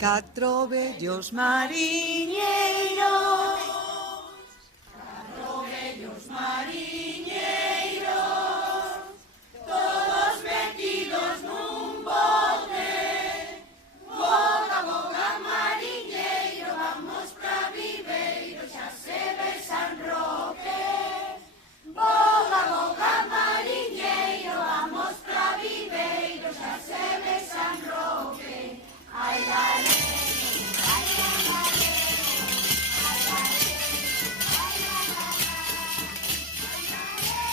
Catro vellos mariñeiros, todos metidos nun bote. Boga, boga, mariñeiro, vamos pra Viveiro, xa se ve San Roque. Boga, boga, mariñeiro, vamos pra Viveiro, xa se ve San Roque. Ai, galego, ai, galego, ai, galego, ai, galego, ai, galego.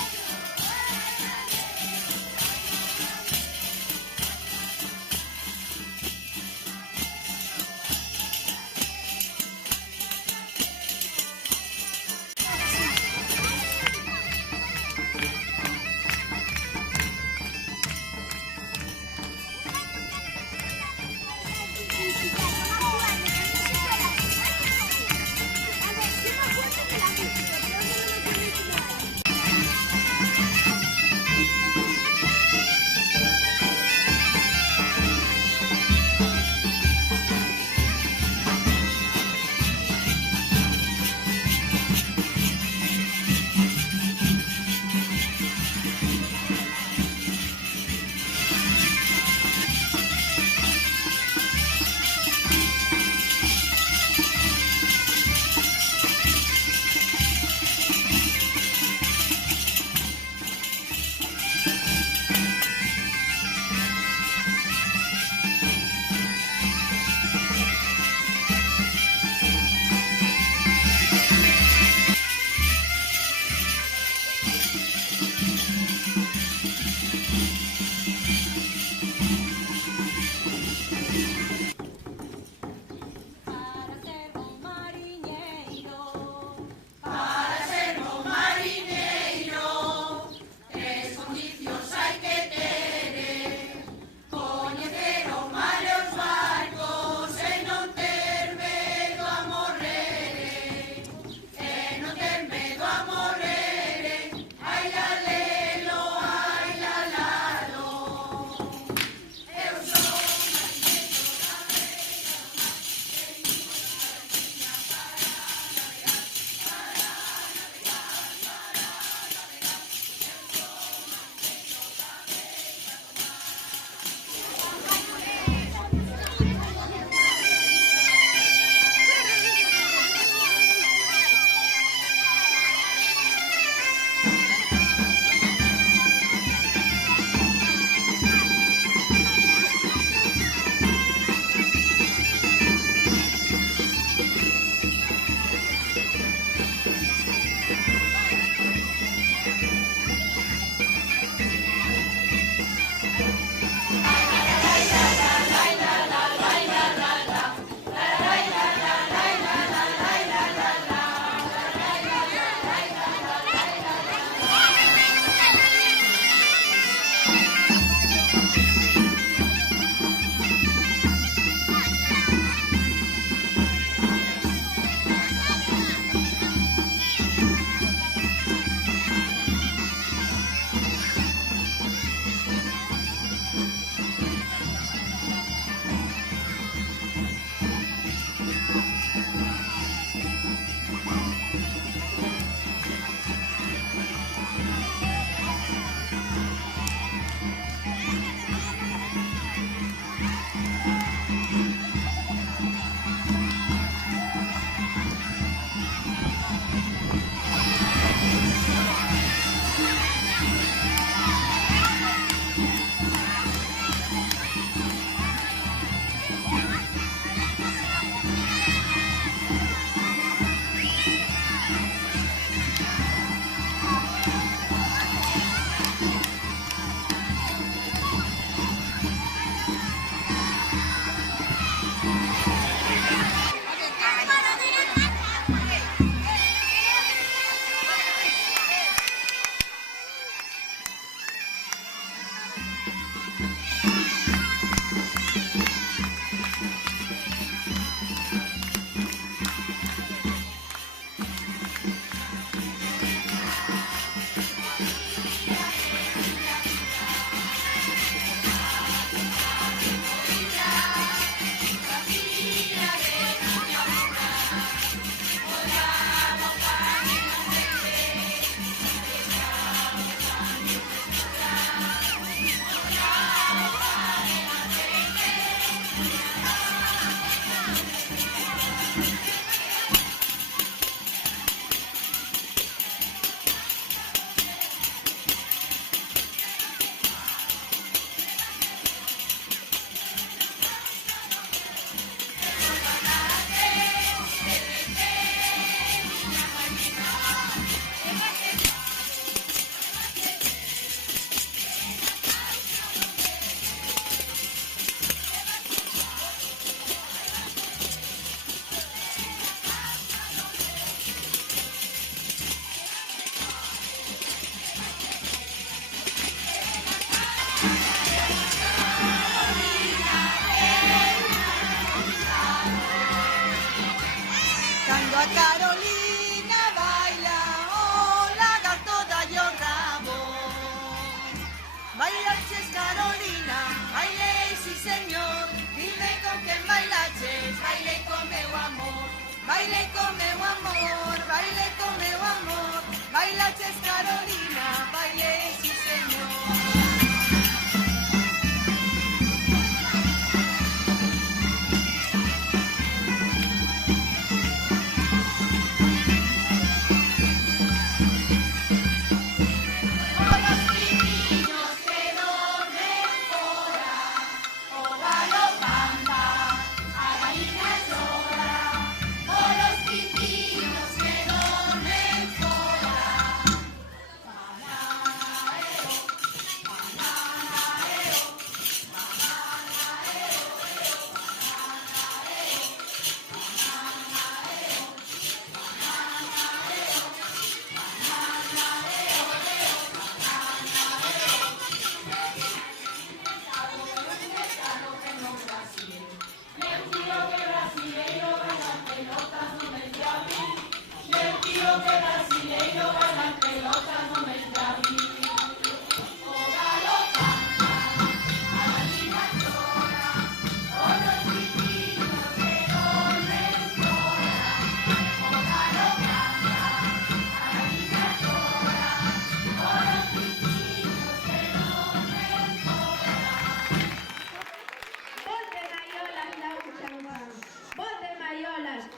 bailaches Carolina, baile sí señor, dime con quen bailaches, baile con meu amor, baile con meu amor, baile con meu amor, bailaches Carolina, baile sí señor.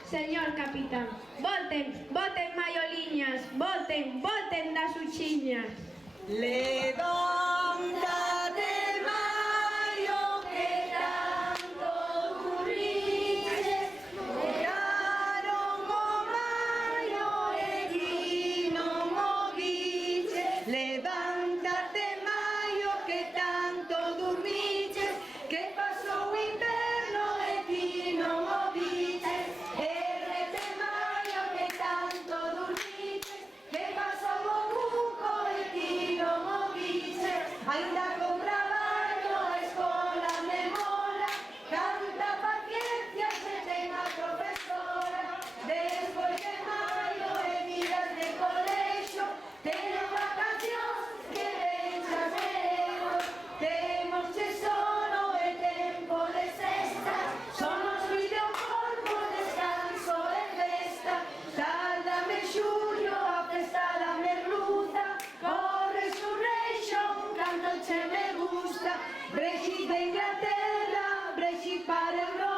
Señor capitán, voten, voten maioliñas, voten, voten das uchiñas. Levántate, Mayo, que tanto durmiches, oraron o Mayo, e ti non o viches. Levántate, Mayo, que tanto durmiches, que pasou o inverno e ti non o viches. Errete, Mayo, que tanto durmiches, que pasou o buco e ti non o viches. Ainda con traballo a escola me mola, canta paciencia se ten a profesora. Despois de Maio e días de colexio, teño vacacións que vexas veros. Temos che sono e tempo de sesta, son os videocorpo, descanso e festa. Tárdame xullo, a festa dame ruta, corre Resurrection, canto che me gusta. Brexit de Inglaterra, Brexit para Europa.